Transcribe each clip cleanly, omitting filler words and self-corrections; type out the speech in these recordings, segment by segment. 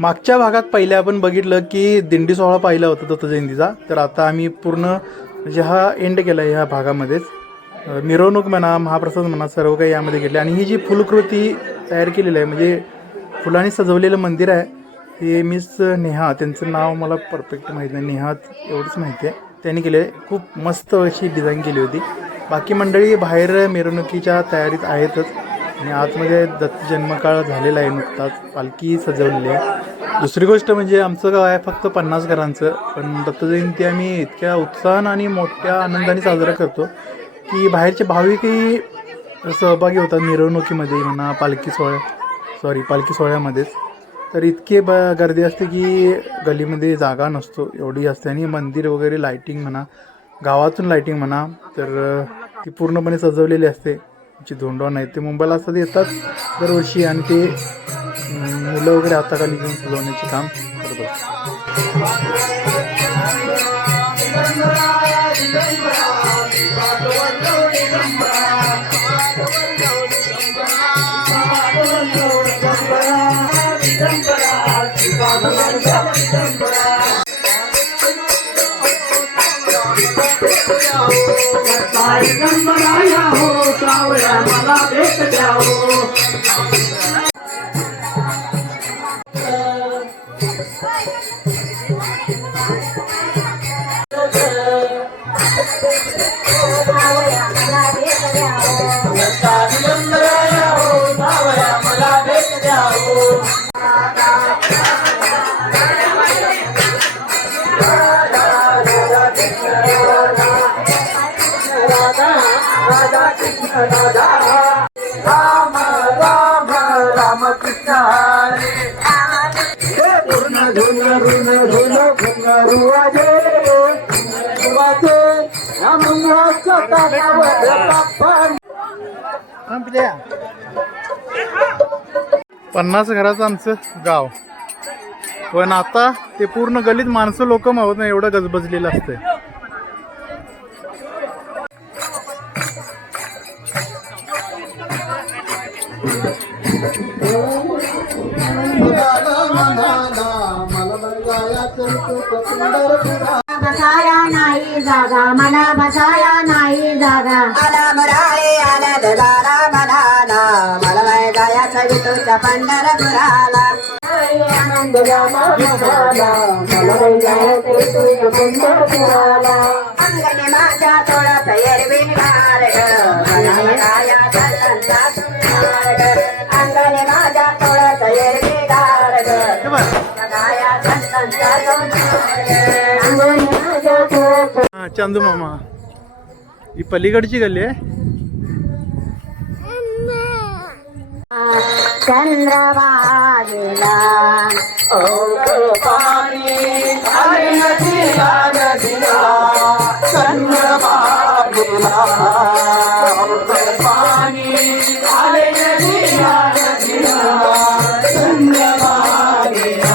मागच्या भागात पहिले आपण बघितलं की दिंडी सोहळा पाहिला होता दत्त जयंतीचा. तर आता आम्ही पूर्ण म्हणजे हा एंड केला आहे ह्या भागामध्येच. मिरवणूक म्हणा, महाप्रसाद म्हणा, सर्व काही यामध्ये घेतले. आणि ही जी फुलकृती तयार केलेली आहे म्हणजे फुलांनी सजवलेलं मंदिर आहे ते मिस नेहा, त्यांचं नाव मला परफेक्ट माहीत नाही, नेहा एवढंच माहिती आहे, त्यांनी केले. खूप मस्त अशी डिझाईन केली होती. बाकी मंडळी बाहेर मिरवणुकीच्या तयारीत आहेतच आणि आतमध्ये दत्त जन्मकाळ झालेला आहे नुकताच, पालखी सजवलेली आहे. दुसरी गोष्ट म्हणजे आमचं गाव आहे फक्त 50 घरांचं, पण दत्त जयंती आम्ही इतक्या उत्साहानं आणि मोठ्या आनंदाने साजरा करतो की बाहेरचे भाविकही सहभागी होतात मिरवणुकीमध्ये म्हणा, पालखी सोहळ्यामध्येच. तर इतके गर्दी असते की गलीमध्ये जागा नसतो एवढी असते. आणि मंदिर वगैरे लाईटिंग म्हणा, गावातून लाईटिंग म्हणा, तर ती पूर्णपणे सजवलेली असते. जी धोंडवान आहेत ते मुंबईला असतात, येतात दरवर्षी आणि ते मुलं वगैरे हाताखाली घेऊन सजवण्याचे काम करत असतात. राम राम राम कृष्ण हरे पूर्ण धुन धुन धुन घुंगरू वाजे वाजे रामंगाच्या तालावर पापण. 50 घराचं आमचं गाव, पण आता ते पूर्ण गलीत माणसं लोक मावत नाही एवढं गजबजलेलं असतंय. बसाया नाही जागा, मला बसाया नाही जागा. आला मराळे आला ददारा मनाला, मला वय जायाचा विठूच्या पंढरपुराला. आनंद झाला मला, मला जायचं विठूच्या पंढरपुराला. अंगणे माझ्या तोळात एरवी मार्ग, मला जाया चलंता सुमार्ग. अंगणे माझ्या तोळात एरवी गार्ग, जाया चलंता सुमार्ग. अंगणी माझ्या तोळात. चांदू मामा, ही पलीकडची गल्ली आहे. चंद्रभागेला पाणी आले नदीला नदीला चंद्रभागेला पाणी आले नदीला नदीला चंद्रभागेला.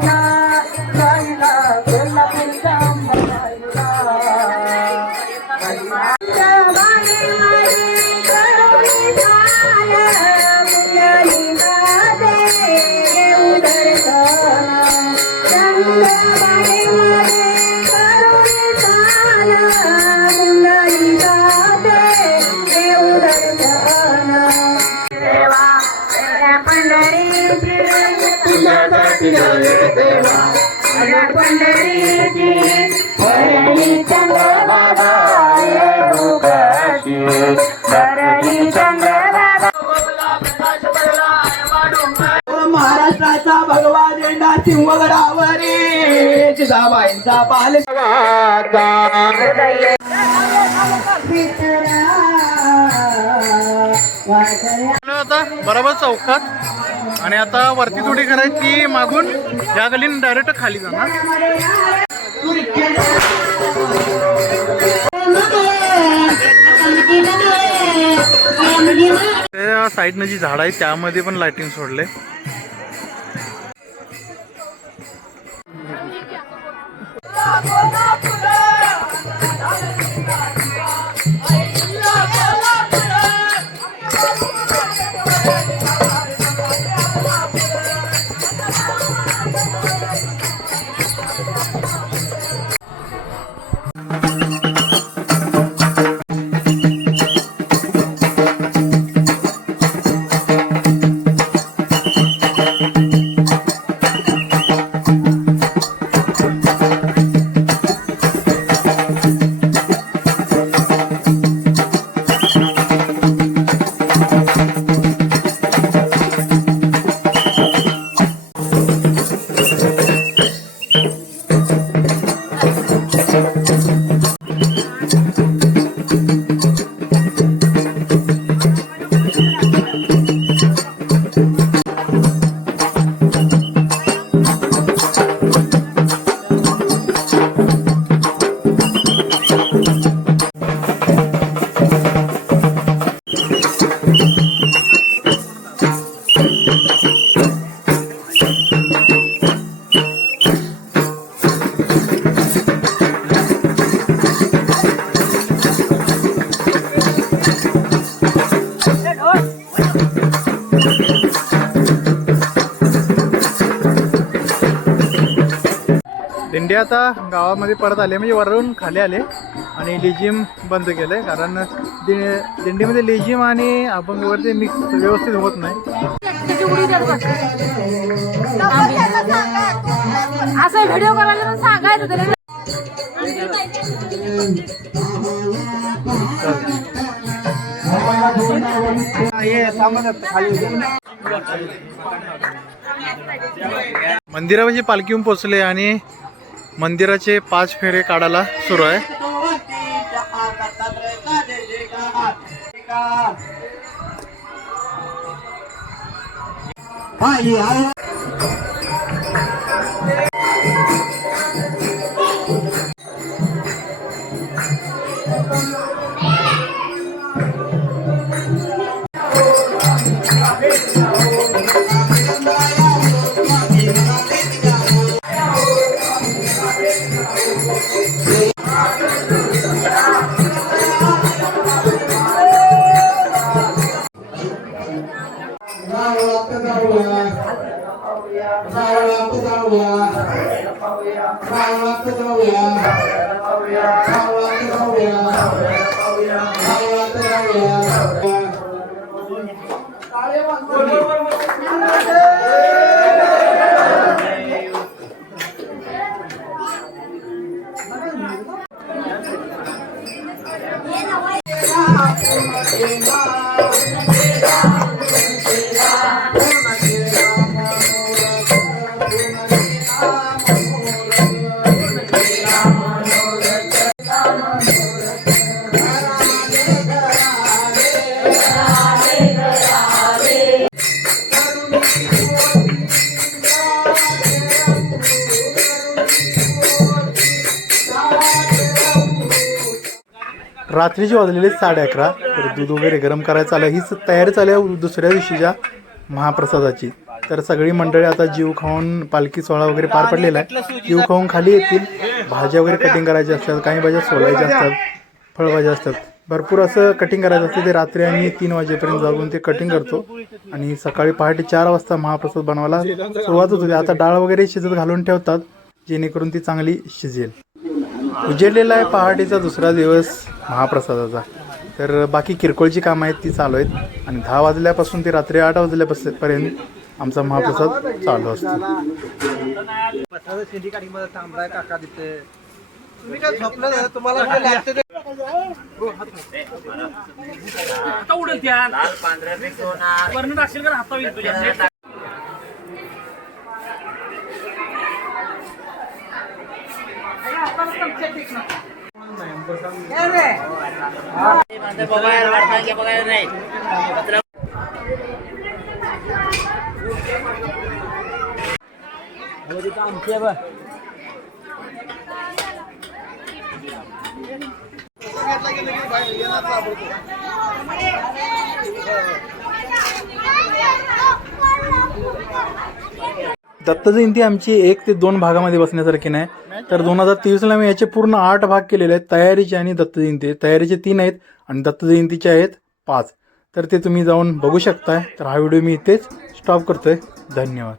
नदीला जाईला कोल्हापूरच्या अंबाबाईला तुझ्यासाठी झाले देवा पंढरीची धरणी चंद्रभागा येऊ काशी धरणी चंद्रभागा महाराष्ट्राचा भगवा झेंडा सिंहगडावरी जिजाबाईंचा बालगावाचा आता बरोबर चौकात आणि आता वरती थोडी करायची ती मागून या गलीन डायरेक्ट खाली जाणार. त्या साईडनं जी झाड आहे त्यामध्ये पण लाइटिंग सोडले. दिंडी आता गावामध्ये परत आले म्हणजे वरून खाली आले आणि लेझिम बंद केलंय कारण दिंडीमध्ये लेझिम आणि अभंगवरती मिक्स व्यवस्थित होत नाही. असं व्हिडिओ करायला सांगायचं त्याला. मंदिरामध्ये पालखी येऊन पोचले आणि मंदिराचे 5 फेरे काढायला सुरू आहे. रात्रीची वाजलेली 11:30. तर दूध वगैरे गरम करायचं आलं. हीच तयारी चालू आहे दुसऱ्या दिवशीच्या महाप्रसादाची. तर सगळी मंडळी आता जीव खाऊन पालखी सोहळा वगैरे पार पडलेला आहे. जीव खाऊन खाली येतील. भाज्या वगैरे कटिंग करायच्या असतात, काही भाज्या सोलायच्या असतात, फळभाज्या असतात, भरपूर असं कटिंग करायचं असते. ते रात्री आम्ही 3 वाजेपर्यंत जागून ते कटिंग करतो आणि सकाळी पहाटे 4 वाजता महाप्रसाद बनवायला सुरुवात होते. आता डाळ वगैरे शिजत घालून ठेवतात जेणेकरून ती चांगली शिजेल. उजेडलेला आहे पहाटेचा दुसरा दिवस महाप्रसादाचा. तर बाकी किरकोळची कामं आहेत ती चालू आहेत आणि 10 वाजल्यापासून ते रात्री 8 वाजल्यापर्यंत आमचा महाप्रसाद चालू असतो. दत्त जयंती आमची 1 ते 2 भागामध्ये बसण्यासारखी नाही. तर 2023ला मी याचे पूर्ण 8 भाग केलेले आहेत. तयारीचे आणि दत्त जयंती. तयारीचे 3 आहेत आणि दत्त जयंतीचे आहेत 5. तर ते तुम्ही जाऊन बघू शकताय. तर हा व्हिडिओ मी इथेच स्टॉप करतोय. धन्यवाद.